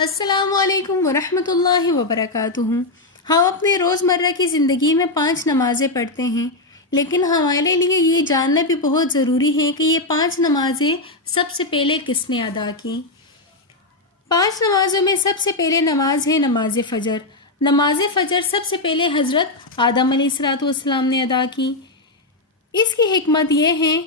السلام علیکم ورحمۃ اللہ وبرکاتہ۔ ہم اپنے روزمرہ کی زندگی میں 5 نمازیں پڑھتے ہیں، لیکن ہمارے لیے یہ جاننا بھی بہت ضروری ہے کہ یہ 5 نمازیں سب سے پہلے کس نے ادا کی۔ 5 نمازوں میں سب سے پہلے نماز ہے نماز فجر۔ نماز فجر سب سے پہلے حضرت آدم علیہ السلام نے ادا کی۔ اس کی حکمت یہ ہے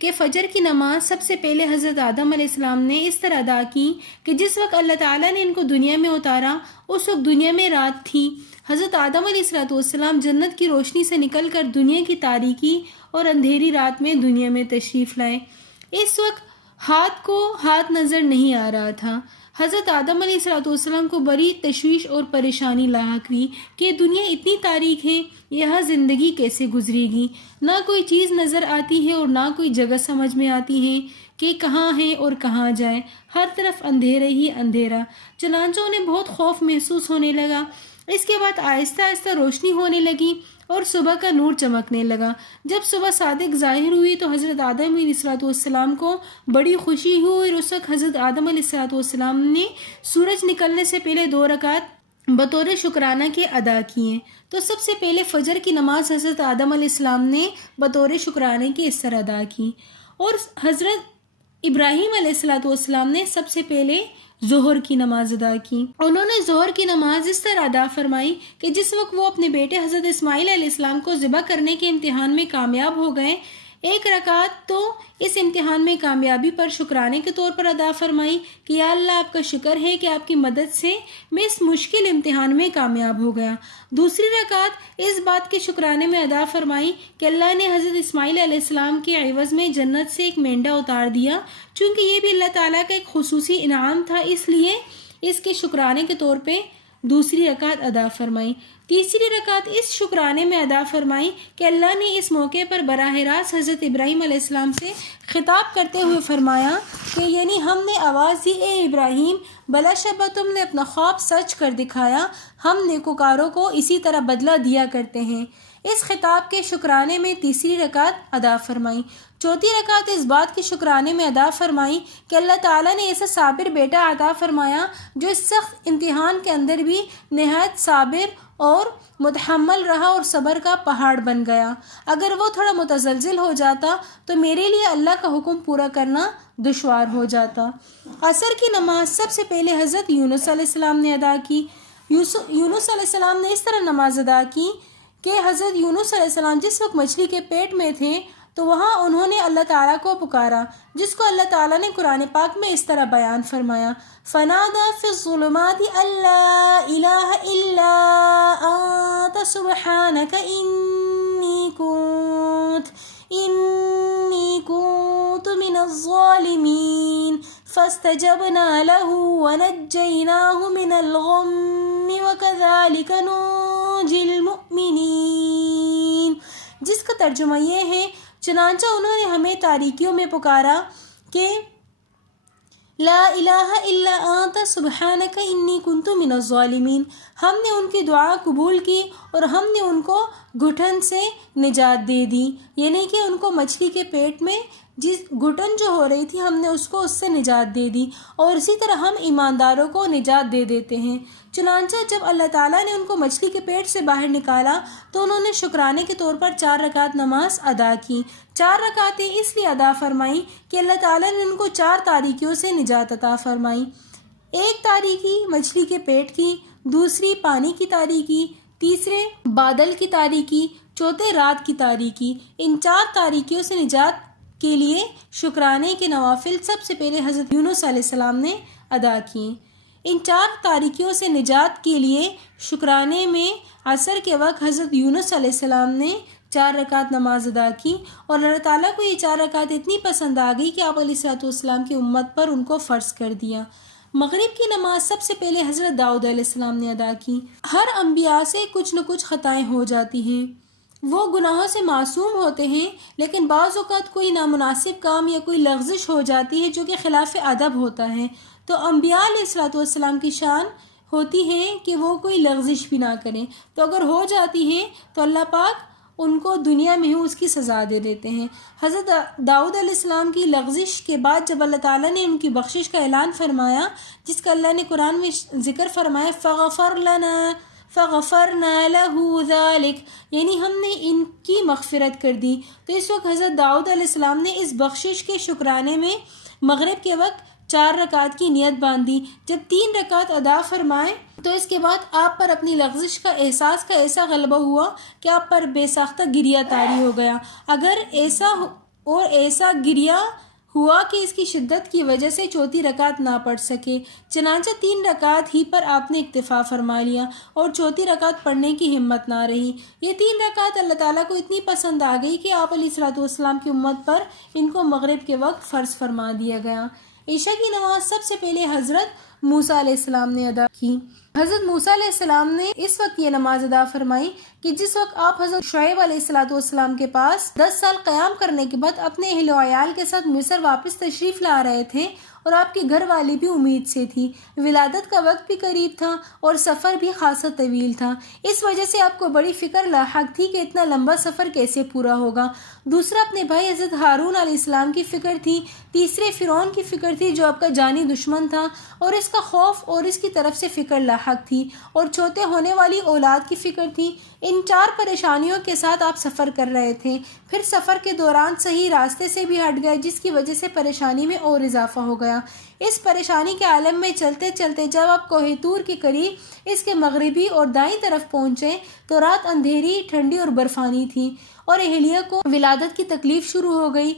کہ فجر کی نماز سب سے پہلے حضرت آدم علیہ السلام نے اس طرح ادا کی کہ جس وقت اللہ تعالیٰ نے ان کو دنیا میں اتارا اس وقت دنیا میں رات تھی۔ حضرت آدم علیہ السلام جنت کی روشنی سے نکل کر دنیا کی تاریکی اور اندھیری رات میں دنیا میں تشریف لائے۔ اس وقت ہاتھ نظر نہیں آ رہا تھا۔ حضرت آدم علیہ السلام کو بڑی تشویش اور پریشانی لاحق ہوئی کہ دنیا اتنی تاریک ہے، یہاں زندگی کیسے گزرے گی۔ نہ کوئی چیز نظر آتی ہے اور نہ کوئی جگہ سمجھ میں آتی ہے کہ کہاں ہے اور کہاں جائے، ہر طرف اندھیرا ہی اندھیرا۔ چنانچہ انہیں بہت خوف محسوس ہونے لگا۔ اس کے بعد آہستہ آہستہ روشنی ہونے لگی اور صبح کا نور چمکنے لگا۔ جب صبح صادق ظاہر ہوئی تو حضرت آدم علیہ السلام کو بڑی خوشی ہوئی اور اس وقت حضرت آدم علیہ السلام نے سورج نکلنے سے پہلے 2 رکعت بطور شکرانہ کے ادا کیے۔ تو سب سے پہلے فجر کی نماز حضرت آدم علیہ السلام نے بطور شکرانے کے اس طرح ادا کی، اور حضرت ابراہیم علیہ السلام نے سب سے پہلے ظہر کی نماز ادا کی۔ انہوں نے ظہر کی نماز اس طرح ادا فرمائی کہ جس وقت وہ اپنے بیٹے حضرت اسماعیل علیہ السلام کو ذبح کرنے کے امتحان میں کامیاب ہو گئے، 1 رکعت تو اس امتحان میں کامیابی پر شکرانے کے طور پر ادا فرمائی کہ یا اللہ آپ کا شکر ہے کہ آپ کی مدد سے میں اس مشکل امتحان میں کامیاب ہو گیا۔ دوسری رکعت اس بات کے شکرانے میں ادا فرمائی کہ اللہ نے حضرت اسماعیل علیہ السلام کے عوض میں جنت سے ایک مینڈا اتار دیا، چونکہ یہ بھی اللہ تعالیٰ کا ایک خصوصی انعام تھا، اس لیے اس کے شکرانے کے طور پہ دوسری رکعت ادا فرمائی۔ تیسری رکعت اس شکرانے میں ادا فرمائی کہ اللہ نے اس موقع پر براہ راست حضرت ابراہیم علیہ السلام سے خطاب کرتے ہوئے فرمایا کہ یعنی ہم نے آواز دی، اے ابراہیم بلا شبہ تم نے اپنا خواب سچ کر دکھایا، ہم نیکوکاروں کو اسی طرح بدلہ دیا کرتے ہیں۔ اس خطاب کے شکرانے میں تیسری رکعت ادا فرمائی۔ چوتھی رکعت اس بات کے شکرانے میں ادا فرمائی کہ اللہ تعالیٰ نے ایسا صابر بیٹا عطا فرمایا جو اس سخت امتحان کے اندر بھی نہایت صابر اور متحمل رہا اور صبر کا پہاڑ بن گیا۔ اگر وہ تھوڑا متزلزل ہو جاتا تو میرے لیے اللہ کا حکم پورا کرنا دشوار ہو جاتا۔ عصر کی نماز سب سے پہلے حضرت یونس علیہ السلام نے ادا کی۔ یونس علیہ السلام نے اس طرح نماز ادا کی کہ حضرت یونس علیہ السلام جس وقت مچھلی کے پیٹ میں تھے تو وہاں انہوں نے اللہ تعالیٰ کو پکارا، جس کو اللہ تعالیٰ نے قرآن پاک میں اس طرح بیان فرمایا، فَنَادَى فِي الظُّلُمَاتِ أَن لَّا إِلَٰهَ إِلَّا أَنتَ سُبْحَانَكَ إِنِّي كُنتُ مِنَ الظَّالِمِينَ فَاسْتَجَبْنَا لَهُ وَنَجَّيْنَاهُ مِنَ الْغَمِّ وَكَذَلِكَ نُنجِي الْمُؤْمِنِينَ، جس کا ترجمہ یہ ہے چنانچہ انہوں نے ہمیں تاریکیوں میں پکارا کہ لا الہ الا انت سبحانک انی کنت من الظالمین، ہم نے ان کی دعا قبول کی اور ہم نے ان کو گھٹن سے نجات دے دی، یعنی کہ ان کو مچھلی کے پیٹ میں جس گھٹن جو ہو رہی تھی ہم نے اس کو اس سے نجات دے دی، اور اسی طرح ہم ایمانداروں کو نجات دے دیتے ہیں۔ چنانچہ جب اللہ تعالیٰ نے ان کو مچھلی کے پیٹ سے باہر نکالا تو انہوں نے شکرانے کے طور پر 4 رکعت نماز ادا کی۔ 4 رکعتیں اس لیے ادا فرمائی کہ اللہ تعالیٰ نے ان کو 4 تاریکیوں سے نجات عطا فرمائی۔ ایک تاریکی مچھلی کے پیٹ کی، دوسری پانی کی تاریکی، تیسرے بادل کی تاریکی، چوتھے رات کی تاریکی۔ ان 4 تاریکیوں سے نجات کے لیے شکرانے کے نوافل سب سے پہلے حضرت یونس علیہ السلام نے ادا کیے۔ ان 4 تاریکیوں سے نجات کے لیے شکرانے میں عصر کے وقت حضرت یونس علیہ السلام نے 4 رکعت نماز ادا کی، اور اللہ تعالیٰ کو یہ 4 رکعت اتنی پسند آ گئی کہ آپ علیہ السلام کی امت پر ان کو فرض کر دیا۔ مغرب کی نماز سب سے پہلے حضرت داؤد علیہ السلام نے ادا کی۔ ہر انبیاء سے کچھ نہ کچھ خطائیں ہو جاتی ہیں، وہ گناہوں سے معصوم ہوتے ہیں، لیکن بعض اوقات کوئی نامناسب کام یا کوئی لغزش ہو جاتی ہے جو کہ خلاف ادب ہوتا ہے، تو انبیاء علیہ السلام کی شان ہوتی ہے کہ وہ کوئی لغزش بھی نہ کریں، تو اگر ہو جاتی ہے تو اللہ پاک ان کو دنیا میں ہی اس کی سزا دے دیتے ہیں۔ حضرت داؤد علیہ السلام کی لغزش کے بعد جب اللہ تعالیٰ نے ان کی بخشش کا اعلان فرمایا، جس کا اللہ نے قرآن میں ذکر فرمایا فغفرنا له ذلك، یعنی ہم نے ان کی مغفرت کر دی، تو اس وقت حضرت داؤد علیہ السلام نے اس بخشش کے شکرانے میں مغرب کے وقت 4 رکعت کی نیت باندھی۔ جب 3 رکعت ادا فرمائے تو اس کے بعد آپ پر اپنی لغزش کا احساس کا ایسا غلبہ ہوا کہ آپ پر بے ساختہ گریہ طاری ہو گیا۔ اگر ایسا گریہ ہوا کہ اس کی شدت کی وجہ سے 4تھی رکعت نہ پڑھ سکے، چنانچہ 3 رکعت ہی پر آپ نے اکتفا فرما لیا اور 4تھی رکعت پڑھنے کی ہمت نہ رہی۔ یہ 3 رکعت اللہ تعالیٰ کو اتنی پسند آ گئی کہ آپ علیہ السلام کی امت پر ان کو مغرب کے وقت فرض فرما دیا گیا۔ عشاء کی نماز سب سے پہلے حضرت موسیٰ علیہ السلام نے ادا کی۔ حضرت موسیٰ علیہ السلام نے اس وقت یہ نماز ادا فرمائی کہ جس وقت آپ حضرت شعیب علیہ السلام کے پاس 10 سال قیام کرنے کے بعد اپنے اہل و عیال کے ساتھ مصر واپس تشریف لا رہے تھے، اور آپ کے گھر والی بھی امید سے تھی۔ ولادت کا وقت بھی قریب تھا اور سفر بھی خاصا طویل تھا، اس وجہ سے آپ کو بڑی فکر لاحق تھی کہ اتنا لمبا سفر کیسے پورا ہوگا۔ دوسرا اپنے بھائی حضرت ہارون علیہ السلام کی فکر تھی، تیسرے فرعون کی فکر تھی جو آپ کا جانی دشمن تھا اور اس کا خوف اور اس کی طرف سے فکر لاحق تھی، اور چھوٹے ہونے والی اولاد کی فکر تھی۔ ان 4 پریشانیوں کے ساتھ آپ سفر کر رہے تھے، پھر سفر کے دوران صحیح راستے سے بھی ہٹ گئے، جس کی وجہ سے پریشانی میں اور اضافہ ہو گیا۔ اس پریشانی کے عالم میں چلتے چلتے جب آپ کوہ طور کے قریب اس کے مغربی اور دائیں طرف پہنچے تو رات اندھیری، ٹھنڈی اور برفانی تھی، اور اہلیہ کو ولادت کی تکلیف شروع ہو گئی۔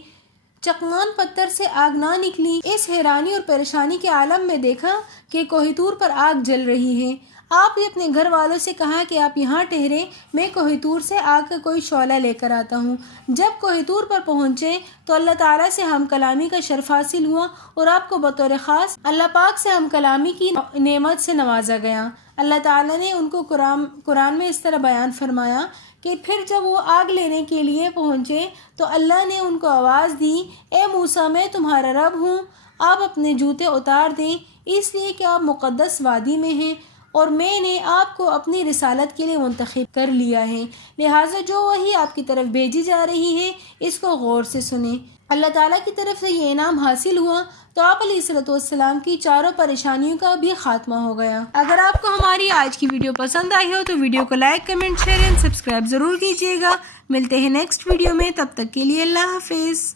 چکمان پتھر سے آگ نہ نکلی۔ اس حیرانی اور پریشانی کے عالم میں دیکھا کہ کوہ طور پر آگ جل رہی ہے۔ آپ نے اپنے گھر والوں سے کہا کہ آپ یہاں ٹھہرے، میں کوہ طور سے آگ کا کوئی شعلہ لے کر آتا ہوں۔ جب کوہ طور پر پہنچے تو اللہ تعالیٰ سے ہم کلامی کا شرف حاصل ہوا اور آپ کو بطور خاص اللہ پاک سے ہم کلامی کی نعمت سے نوازا گیا۔ اللہ تعالیٰ نے ان کو قرآن میں اس طرح بیان فرمایا کہ پھر جب وہ آگ لینے کے لیے پہنچے تو اللہ نے ان کو آواز دی، اے موسیٰ میں تمہارا رب ہوں، آپ اپنے جوتے اتار دیں، اس لیے کہ آپ مقدس وادی میں ہیں اور میں نے آپ کو اپنی رسالت کے لیے منتخب کر لیا ہے، لہٰذا جو وحی آپ کی طرف بھیجی جا رہی ہے اس کو غور سے سنیں۔ اللہ تعالیٰ کی طرف سے یہ انعام حاصل ہوا تو آپ علیہ السلام کی 4 پریشانیوں کا بھی خاتمہ ہو گیا۔ اگر آپ کو ہماری آج کی ویڈیو پسند آئی ہو تو ویڈیو کو لائک، کمنٹ، شیئر اور سبسکرائب ضرور کیجیے گا۔ ملتے ہیں نیکسٹ ویڈیو میں، تب تک کے لیے اللہ حافظ۔